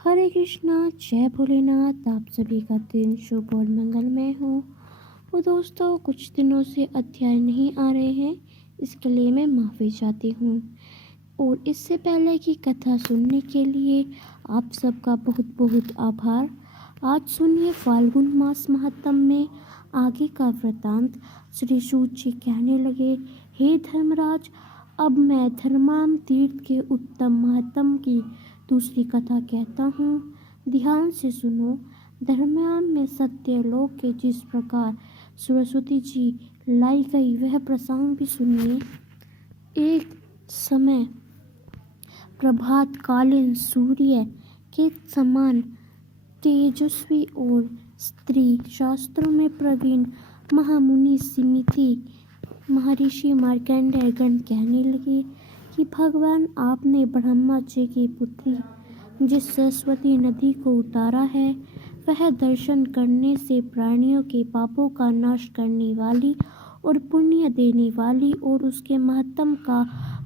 हरे कृष्णा, जय भोलेनाथ। आप सभी का दिन शुभ और मंगलमय हो। वो दोस्तों, कुछ दिनों से अध्याय नहीं आ रहे हैं, इसके लिए मैं माफ़ी चाहती हूँ। और इससे पहले की कथा सुनने के लिए आप सबका बहुत बहुत आभार। आज सुनिए फाल्गुन मास महात्म में आगे का वृतांत। श्री सूत जी कहने लगे, हे धर्मराज, अब मैं धर्माम तीर्थ के उत्तम महात्म की दूसरी कथा कहता हूँ। ध्यान से सुनो। धर्माम में सत्यलोक के जिस प्रकार सरस्वती जी लाई गई वह प्रसंग भी सुनिए। एक समय प्रभात कालीन सूर्य के समान तेजस्वी और स्त्री शास्त्रों में प्रवीण महामुनि सिमिति महर्षि मार्कंडेय गण कहने लगे कि भगवान, आपने ब्रह्मा जी की पुत्री जिस सरस्वती नदी को उतारा है, वह दर्शन करने से प्राणियों के पापों का नाश करने वाली और पुण्य देने वाली, और उसके महत्म का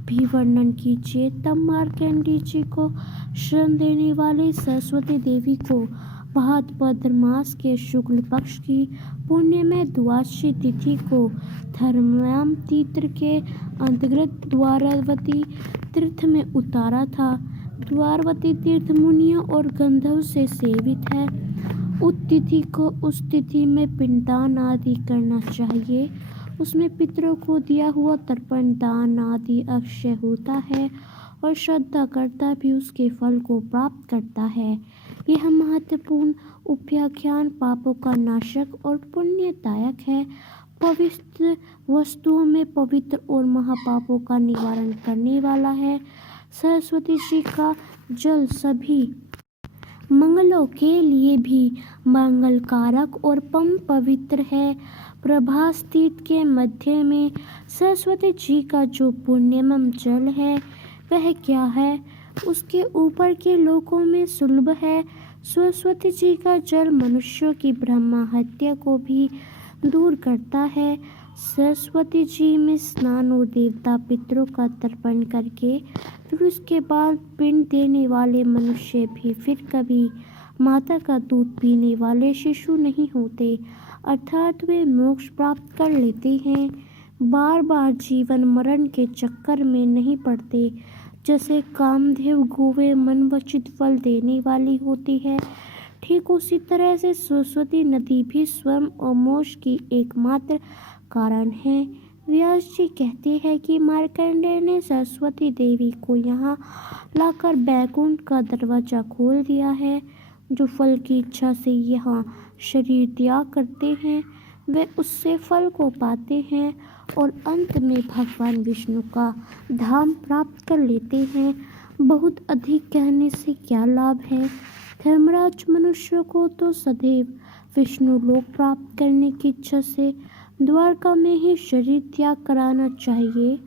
भी वर्णन कीजिए। तब मार्कंडेय जी को शरण देने वाले सरस्वती देवी को भाद्रपद मास के शुक्ल पक्ष की पुण्य में द्वादशी तिथि को धर्माम तीर्थ के अंतर्गत द्वारावती तीर्थ में उतारा था। द्वारावती तीर्थ मुनियों और गंधर्व से सेवित है। उस तिथि में पिंडदान आदि करना चाहिए। उसमें पितरों को दिया हुआ तर्पण दान आदि अक्षय होता है और श्रद्धा करता भी उसके फल को प्राप्त करता है। यह महत्वपूर्ण उपाख्यान पापों का नाशक और पुण्यदायक है। पवित्र वस्तुओं में पवित्र और महापापों का निवारण करने वाला है। सरस्वती जी का जल सभी मंगलों के लिए भी मंगलकारक और परम पवित्र है। प्रभास तीर्थ के मध्य में सरस्वती जी का जो पुण्यमय जल है वह क्या है? उसके ऊपर के लोकों में सुलभ है। सरस्वती जी का जल मनुष्यों की ब्रह्मा हत्या को भी दूर करता है। सरस्वती जी में स्नान और देवता पितरों का तर्पण करके फिर उसके बाद पिंड देने वाले मनुष्य भी फिर कभी माता का दूध पीने वाले शिशु नहीं होते, अर्थात वे मोक्ष प्राप्त कर लेते हैं। बार बार जीवन मरण के चक्कर में नहीं पड़ते। जैसे कामदेव गोवे मनवचित फल देने वाली होती है, ठीक उसी तरह से सरस्वती नदी भी स्वयं और मोक्ष की एकमात्र कारण है। व्यास जी कहते हैं कि मार्कंडेय ने सरस्वती देवी को यहाँ लाकर बैकुंठ का दरवाजा खोल दिया है। जो फल की इच्छा से यहाँ शरीर त्याग करते हैं वे उससे फल को पाते हैं और अंत में भगवान विष्णु का धाम प्राप्त कर लेते हैं। बहुत अधिक कहने से क्या लाभ है? धर्मराज, मनुष्यों को तो सदैव विष्णु लोक प्राप्त करने की इच्छा से द्वारका में ही शरीर त्याग कराना चाहिए।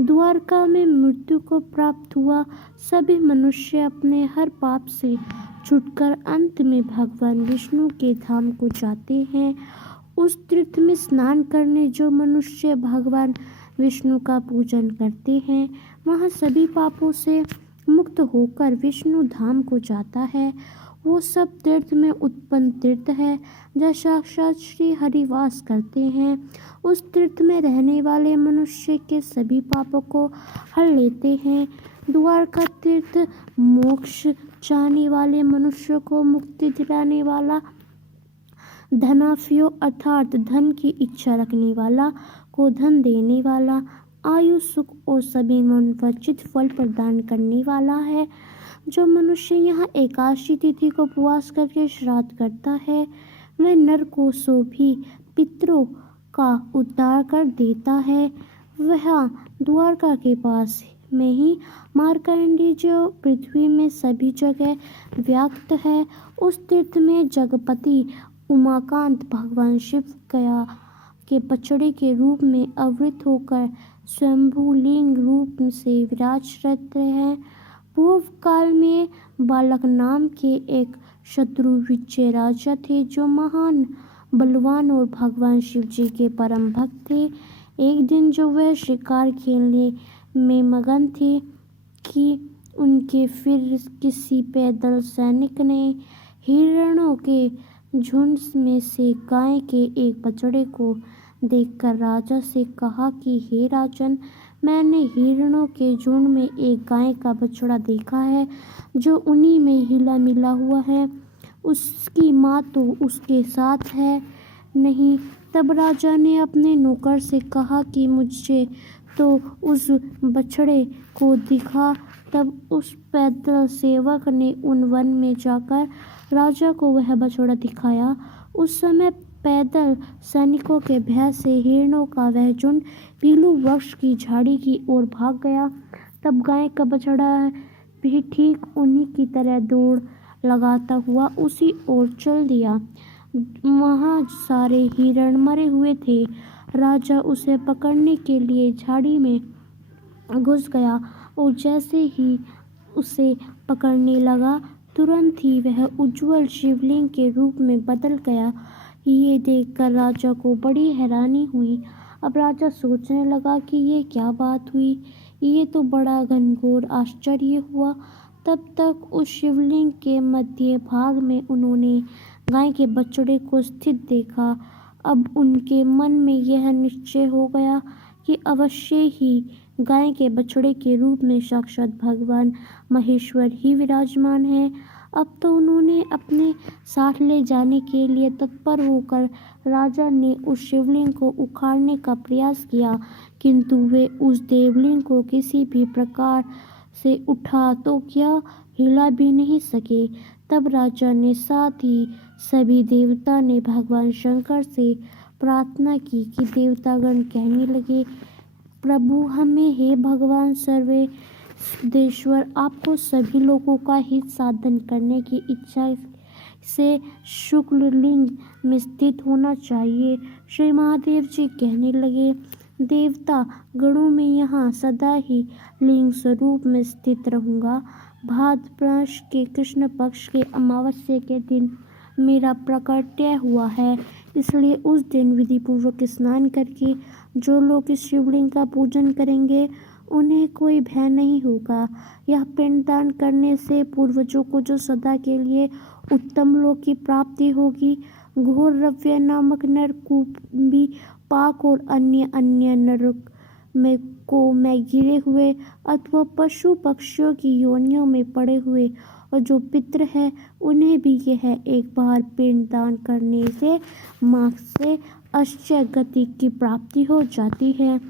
द्वारका में मृत्यु को प्राप्त हुआ सभी मनुष्य अपने हर पाप से छूटकर अंत में भगवान विष्णु के धाम को जाते हैं। उस तीर्थ में स्नान करने जो मनुष्य भगवान विष्णु का पूजन करते हैं, वहाँ सभी पापों से मुक्त होकर विष्णु धाम को जाता है। वो सब तीर्थ में उत्पन्न तीर्थ है जहाँ साक्षात श्री हरि वास करते हैं। उस तीर्थ में रहने वाले मनुष्य के सभी पापों को हर लेते हैं। द्वारका तीर्थ मोक्ष चाहने वाले मनुष्यों को मुक्ति दिलाने वाला, धनाफियों अर्थात धन की इच्छा रखने वाला को धन देने वाला, आयु सुख और सभी मनोवांछित फल प्रदान करने वाला है। जो मनुष्य यहाँ एकादशी तिथि को उपवास करके श्राद्ध करता है वह नर को सो भी पितरों का उद्धार कर देता है। वह द्वारका के पास में ही मार्कंडेय जो पृथ्वी में सभी जगह व्याप्त है, उस तीर्थ में जगपति उमाकांत भगवान शिव गया के बछड़े के रूप में अवतरित होकर स्वयंभू लिंग रूप से विराजरत हैं। पूर्व काल में बालक नाम के एक शत्रु विजय राजा थे जो महान बलवान और भगवान शिव जी के परम भक्त थे। एक दिन जो वह शिकार खेलने में मगन थे कि उनके फिर किसी पैदल सैनिक ने हिरणों के झुंड में से गाय के एक बछड़े को देखकर राजा से कहा कि हे राजन, मैंने हिरणों के झुंड में एक गाय का बछड़ा देखा है जो उन्हीं में हिला मिला हुआ है। उसकी माँ तो उसके साथ है नहीं। तब राजा ने अपने नौकर से कहा कि मुझे तो उस बछड़े को दिखा। तब उस पैदल सेवक ने उन वन में जाकर राजा को वह बछड़ा दिखाया। उस समय पैदल सैनिकों के भय से हिरणों का वह झुंड पीलू वृक्ष की झाड़ी की ओर भाग गया। तब गाय का बछड़ा भी ठीक उन्हीं की तरह दौड़ लगाता हुआ उसी ओर चल दिया। वहाँ सारे हिरण मरे हुए थे। राजा उसे पकड़ने के लिए झाड़ी में घुस गया और जैसे ही उसे पकड़ने लगा, तुरंत ही वह उज्ज्वल शिवलिंग के रूप में बदल गया। ये देखकर राजा को बड़ी हैरानी हुई। अब राजा सोचने लगा कि ये क्या बात हुई, ये तो बड़ा घनघोर आश्चर्य हुआ। तब तक उस शिवलिंग के मध्य भाग में उन्होंने गाय के बछड़े को स्थित देखा। अब उनके मन में यह निश्चय हो गया कि अवश्य ही गाय के बछड़े के रूप में साक्षात भगवान महेश्वर ही विराजमान है। अब तो उन्होंने अपने साथ ले जाने के लिए तत्पर होकर राजा ने उस शिवलिंग को उखाड़ने का प्रयास किया, किंतु वे उस देवलिंग को किसी भी प्रकार से उठा तो क्या हिला भी नहीं सके। तब राजा ने साथ ही सभी देवता ने भगवान शंकर से प्रार्थना की कि देवतागण कहने लगे, प्रभु हमें हे भगवान सर्वेश्वर, आपको सभी लोगों का हित साधन करने की इच्छा से शुक्ल लिंग में स्थित होना चाहिए। श्री महादेव जी कहने लगे, देवता गणों में यहाँ सदा ही लिंग स्वरूप में स्थित रहूँगा। भाद्र मास के कृष्ण पक्ष के अमावस्या के दिन मेरा प्रकट्य हुआ है, इसलिए उस दिन विधि पूर्वक स्नान करके जो लोग इस शिवलिंग का पूजन करेंगे उन्हें कोई भय नहीं होगा। यह पिंडदान करने से पूर्वजों को जो सदा के लिए उत्तम लोक की प्राप्ति होगी, घोर रव्य नामक नरकूप भी पाक और अन्य नरक में गिरे हुए अथवा पशु पक्षियों की योनियों में पड़े हुए और जो पितृ है उन्हें भी यह एक बार पिंडदान करने से मोक्ष से अक्षय गति की प्राप्ति हो जाती है,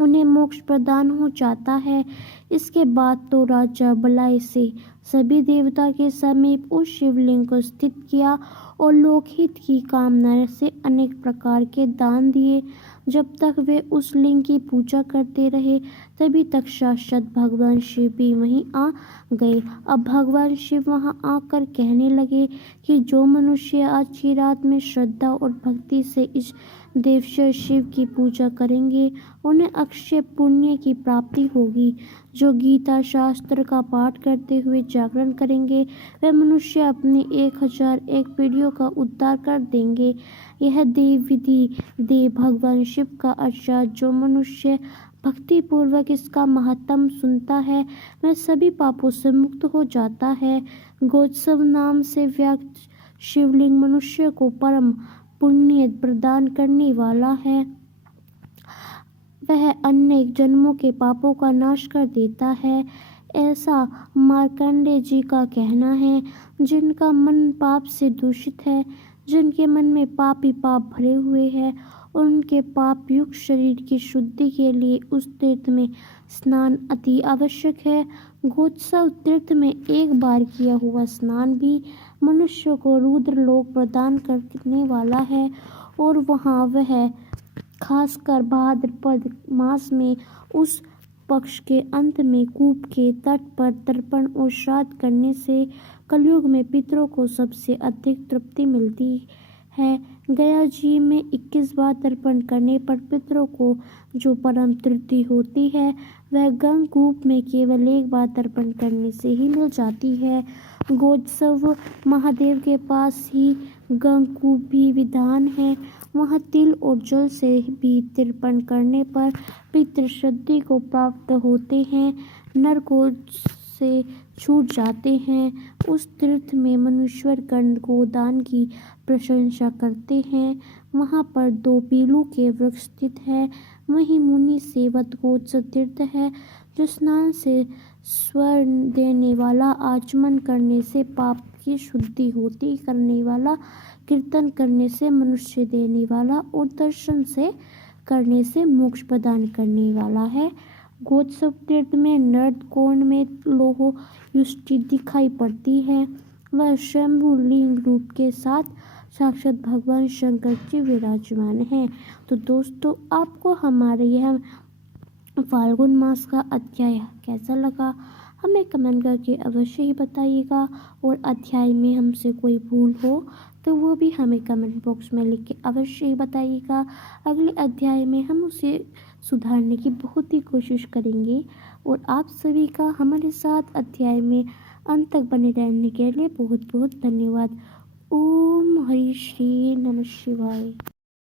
उन्हें मोक्ष प्रदान हो जाता है। इसके बाद तो राजा बलाय से सभी देवता के समीप उस शिवलिंग को स्थित किया और लोकहित की कामना से अनेक प्रकार के दान दिए। जब तक वे उस लिंग की पूजा करते रहे तभी तक साक्षात भगवान शिव भी वहीं आ गए। अब भगवान शिव वहां आकर कहने लगे कि जो मनुष्य आज की रात में श्रद्धा और भक्ति से इस देवश्वर शिव की पूजा करेंगे उन्हें अक्षय पुण्य की प्राप्ति होगी। जो गीता शास्त्र का पाठ करते हुए जागरण करेंगे वे मनुष्य अपनी 1001 पीढ़ियों का उद्धार कर देंगे। यह देव विधि देव भगवान शिव का अर्थात जो मनुष्य भक्ति पूर्वक इसका महत्म सुनता है वह सभी पापों से मुक्त हो जाता है। गोत्सव नाम से व्यक्त शिवलिंग मनुष्य को परम पुण्य प्रदान करने वाला है। वह अनेक जन्मों के पापों का नाश कर देता है, ऐसा मार्कंडेय जी का कहना है। जिनका मन पाप से दूषित है, जिनके मन में पाप ही पाप भरे हुए हैं, उनके पाप युक्त शरीर की शुद्धि के लिए उस तीर्थ में स्नान अति आवश्यक है। गोत्सव तीर्थ में एक बार किया हुआ स्नान भी मनुष्य को रुद्र लोक प्रदान करने वाला है और वहाँ वह खासकर भाद्रपद मास में उस पक्ष के अंत में कूप के तट पर तर्पण और श्राद्ध करने से कलयुग में पितरों को सबसे अधिक तृप्ति मिलती है। गया जी में 21 बार तर्पण करने पर पितरों को जो परम तृप्ति होती है वह गंगकूप में केवल एक बार तर्पण करने से ही मिल जाती है। गोत्सव महादेव के पास ही गंगकूप भी विधान है। वहाँ तिल और जल से भी तर्पण करने पर पितृ सिद्धि को प्राप्त होते हैं। नर को से छूट जाते हैं। उस तीर्थ में मनुष्य कर्ण गोदान की प्रशंसा करते हैं। वहाँ पर 2 पीलू के वृक्ष स्थित है। वहीं मुनि सेवत गोत्स तीर्थ है, जो स्नान से स्वर्ण देने वाला, आचमन करने से पाप की शुद्धि होती करने वाला, कीर्तन करने से मनुष्य देने वाला और दर्शन से करने से मोक्ष प्रदान करने वाला है। गोत्स तीर्थ में नर्द कोण में लोह युष्टि दिखाई पड़ती है। वह शंभु लिंग रूप के साथ साक्षात भगवान शंकर जी विराजमान हैं। तो दोस्तों, आपको हमारे यह फाल्गुन मास का अध्याय कैसा लगा, हमें कमेंट करके अवश्य ही बताइएगा। और अध्याय में हमसे कोई भूल हो तो वो भी हमें कमेंट बॉक्स में लिख के अवश्य ही बताइएगा। अगले अध्याय में हम उसे सुधारने की बहुत ही कोशिश करेंगे। और आप सभी का हमारे साथ अध्याय में अंत तक बने रहने के लिए बहुत बहुत धन्यवाद। ओम हरि श्री नमः शिवाय।